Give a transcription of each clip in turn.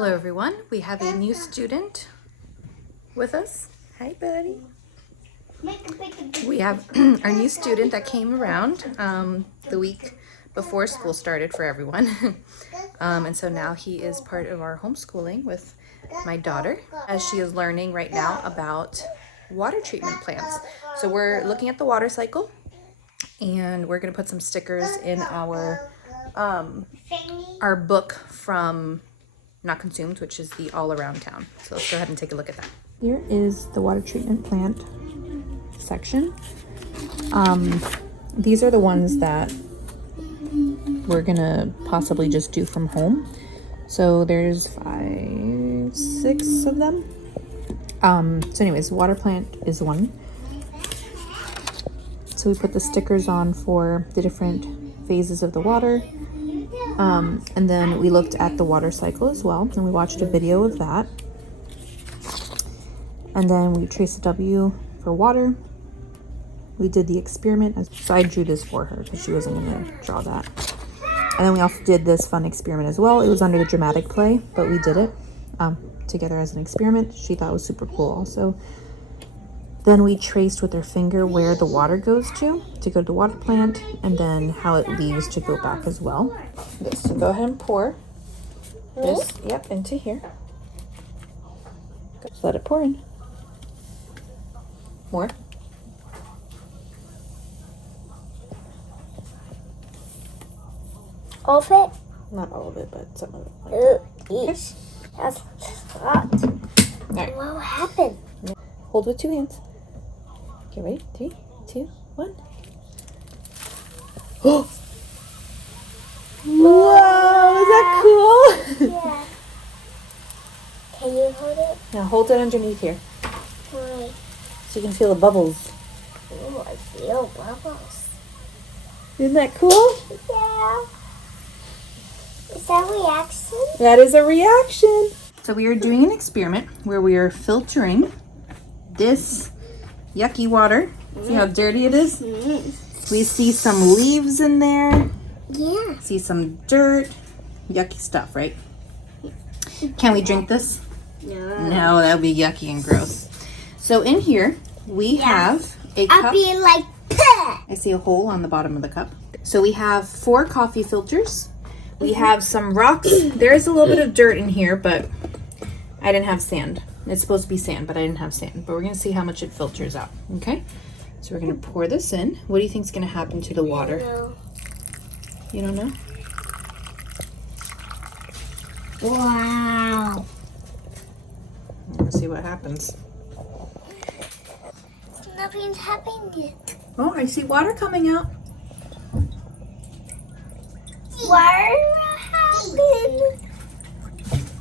Hello everyone, we have a new student with us. Hi buddy. We have our new student that came around the week before school started for everyone. And so now he is part of our homeschooling with my daughter as she is learning right now about water treatment plants. So we're looking at the water cycle and we're going to put some stickers in our book from Not Consumed, which is the All Around Town. So let's go ahead and take a look at that. Here is the water treatment plant section. These are the ones that we're gonna possibly just do from home. So there's 5, 6 of them. So anyways, water plant is one. So we put the stickers on for the different phases of the water. And then we looked at the water cycle as well, and we watched a video of that. And then we traced a W for water. We did the experiment. So I drew this for her because she wasn't going to draw that. And then we also did this fun experiment as well. It was under the dramatic play, but we did it together as an experiment. She thought it was super cool also. Then we traced with our finger where the water goes to go to the water plant, and then how it leaves to go back as well. So go ahead and pour this, into here. Just let it pour in. More. All of it? Not all of it, but some of it. Okay. That's hot. All right. What happened? Hold with 2 hands. Okay, ready? 3, 2, 1. Oh! Whoa! Is that cool? Yeah. Can you hold it? Now hold it underneath here Why? so you can feel the bubbles. Oh, I feel bubbles. Isn't that cool? Yeah. Is that reaction? That is a reaction. So we are doing an experiment where we are filtering this yucky water. See how dirty it is? We see some leaves in there. Yeah. See some dirt. Yucky stuff, right? Can we drink this? No, that would be yucky and gross. So in here, we have a cup. I'll be like, Pah! I see a hole on the bottom of the cup. So we have 4 coffee filters. We have some rocks. There is a little bit of dirt in here, but I didn't have sand. It's supposed to be sand, but I didn't have sand. But we're going to see how much it filters out, okay? So we're going to pour this in. What do you think is going to happen to the water? No. You don't know? Wow. Let's see what happens. Nothing's happened yet. Oh, I see water coming out. What happened?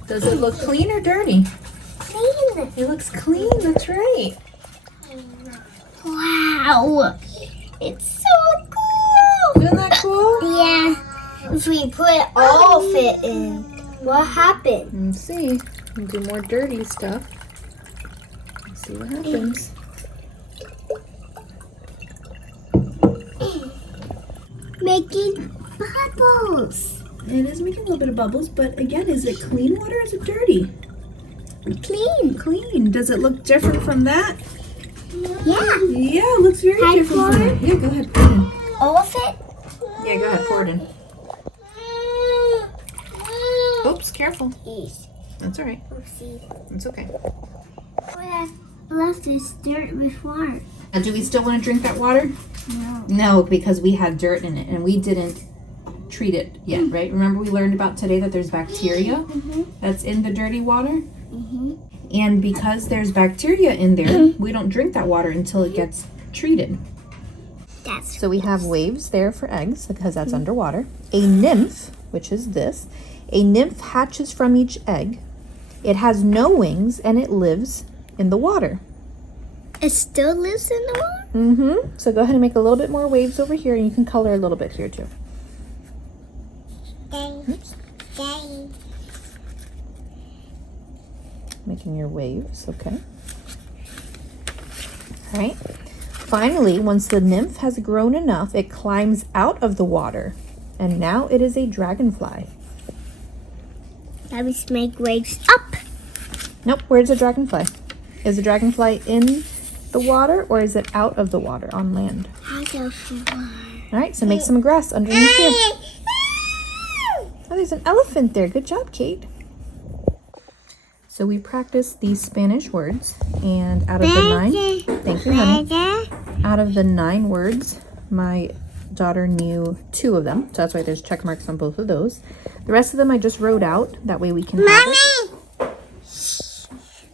Does it look clean or dirty? Clean. It looks clean, that's right. Wow. It's so cool. Isn't that cool? Yeah. If we put all of it in, what happened? Let's see. We'll do more dirty stuff. Let's see what happens. Making bubbles. It is making a little bit of bubbles, but again, is it clean water or is it dirty? Clean. Clean. Does it look different from that? Yeah. Yeah, it looks very Can I different pour from it? that. Yeah, go ahead, pour it in. All of it? Yeah, go ahead, pour it in. Oops, careful. Yes. That's all right. Oopsie. It's okay. We have left this dirt with water. Now, do we still want to drink that water? No. No, because we had dirt in it and we didn't treat it yet, right? Remember we learned about today that there's bacteria that's in the dirty water? And because there's bacteria in there, we don't drink that water until it gets treated. So we have waves there for eggs because that's underwater. A nymph, which is this. A nymph hatches from each egg. It has no wings and it lives in the water. It still lives in the water? So go ahead and make a little bit more waves over here and you can color a little bit here too. Oops. Making your waves, okay. All right. Finally, once the nymph has grown enough, it climbs out of the water, and now it is a dragonfly. That means make waves up. Nope, where's the dragonfly? Is the dragonfly in the water or is it out of the water on land? Out of the water. All right, so make some grass underneath here. Oh, there's an elephant there. Good job, Kate. So we practiced these Spanish words, and out of the 9, thank you, honey. Out of the 9 words, my daughter knew 2 of them, so that's why there's check marks on both of those. The rest of them I just wrote out. That way we can have it.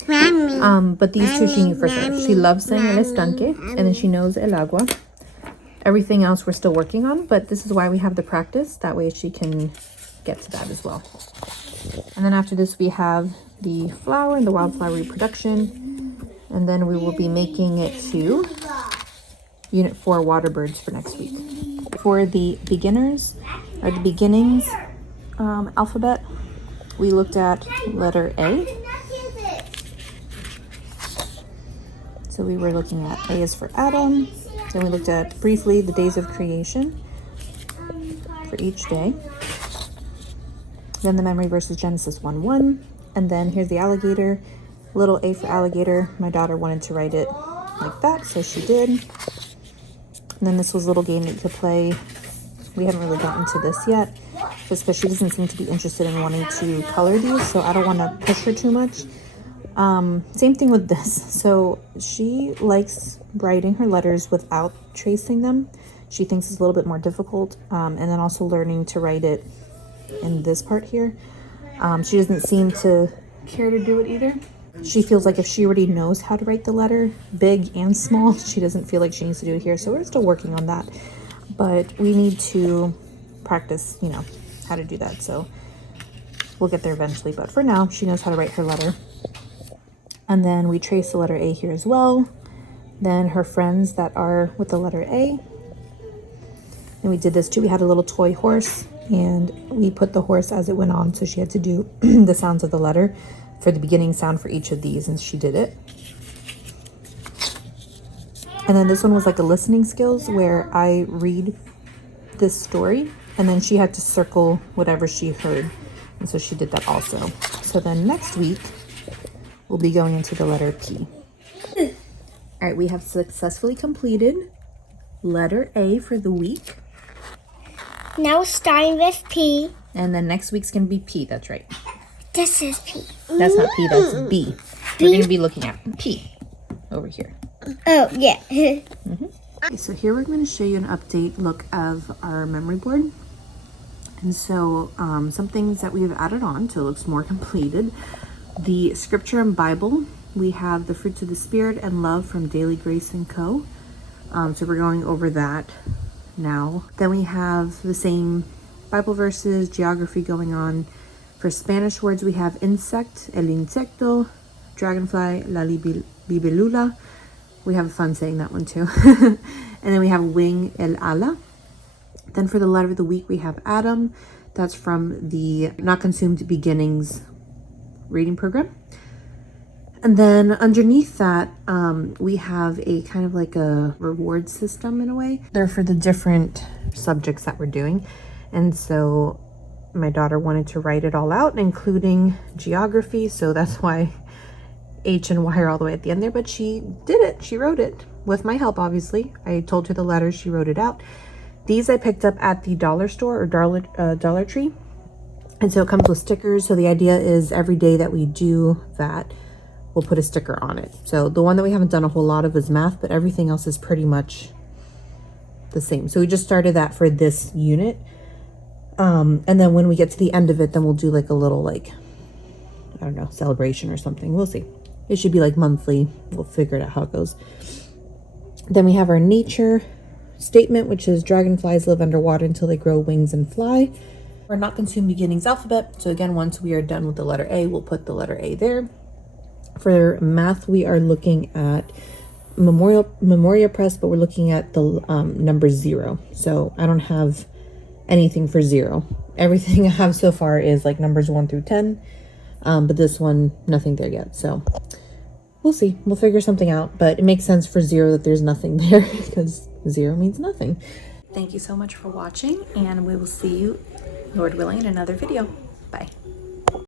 Mommy. But these 2 she knew for sure. She loves saying el estanque, and then she knows el agua. Everything else we're still working on, but this is why we have the practice. That way she can get to that as well. And then after this we have the flower and the wildflower reproduction, and then we will be making it to Unit 4 water birds for next week. For the beginners or the beginnings alphabet, we looked at letter A. So we were looking at A is for Adam. Then we looked at briefly the days of creation for each day. Then the memory verse is Genesis 1:1. And then here's the alligator, little A for alligator. My daughter wanted to write it like that, so she did. And then this was a little game that you could play. We haven't really gotten to this yet, just because she doesn't seem to be interested in wanting to color these, so I don't want to push her too much. Same thing with this. So she likes writing her letters without tracing them. She thinks it's a little bit more difficult, and then also learning to write it in this part here. She doesn't seem to care to do it either. She feels like if she already knows how to write the letter, big and small, she doesn't feel like she needs to do it here. So we're still working on that, but we need to practice, you know, how to do that. So we'll get there eventually, but for now, she knows how to write her letter. And then we trace the letter A here as well. Then her friends that are with the letter A. And we did this too. We had a little toy horse, and we put the horse as it went on, so she had to do the sounds of the letter for the beginning sound for each of these, and she did it. And then this one was like a listening skills where I read this story and then she had to circle whatever she heard, and so she did that also. So then next week we'll be going into the letter P. All right, we have successfully completed letter A for the week. Now starting with P. And then next week's gonna be P. That's right. This is P. That's not P, that's B. We're gonna be looking at P over here. Oh, yeah. Okay, so here we're gonna show you an update look of our memory board. And so some things that we've added on so it looks more completed. The scripture and Bible, we have the fruits of the Spirit and love from Daily Grace & Co. So we're going over that now. Then we have the same Bible verses, geography going on. For Spanish words, we have insect, el insecto, dragonfly, la libélula. We have fun saying that one too. And then we have wing, el ala. Then for the letter of the week, we have Adam. That's from the Not Consumed Beginnings reading program. And then underneath that, we have a kind of like a reward system in a way. They're for the different subjects that we're doing. And so my daughter wanted to write it all out, including geography. So that's why H and Y are all the way at the end there, but she did it. She wrote it with my help, obviously. I told her the letters, she wrote it out. These I picked up at the dollar store or Dollar Tree. And so it comes with stickers. So the idea is every day that we do that, we'll put a sticker on it. So the one that we haven't done a whole lot of is math, but everything else is pretty much the same. So we just started that for this unit. And then when we get to the end of it, then we'll do like a little, like, I don't know, celebration or something. We'll see. It should be like monthly. We'll figure it out how it goes. Then we have our nature statement, which is dragonflies live underwater until they grow wings and fly. Our Not Consumed Beginnings alphabet. So again, once we are done with the letter A, we'll put the letter A there. For math, we are looking at Memoria Press, but we're looking at the number 0. So I don't have anything for 0. Everything I have so far is like numbers 1 through 10. But this one, nothing there yet. So we'll see. We'll figure something out. But it makes sense for 0 that there's nothing there because 0 means nothing. Thank you so much for watching, and we will see you, Lord willing, in another video. Bye.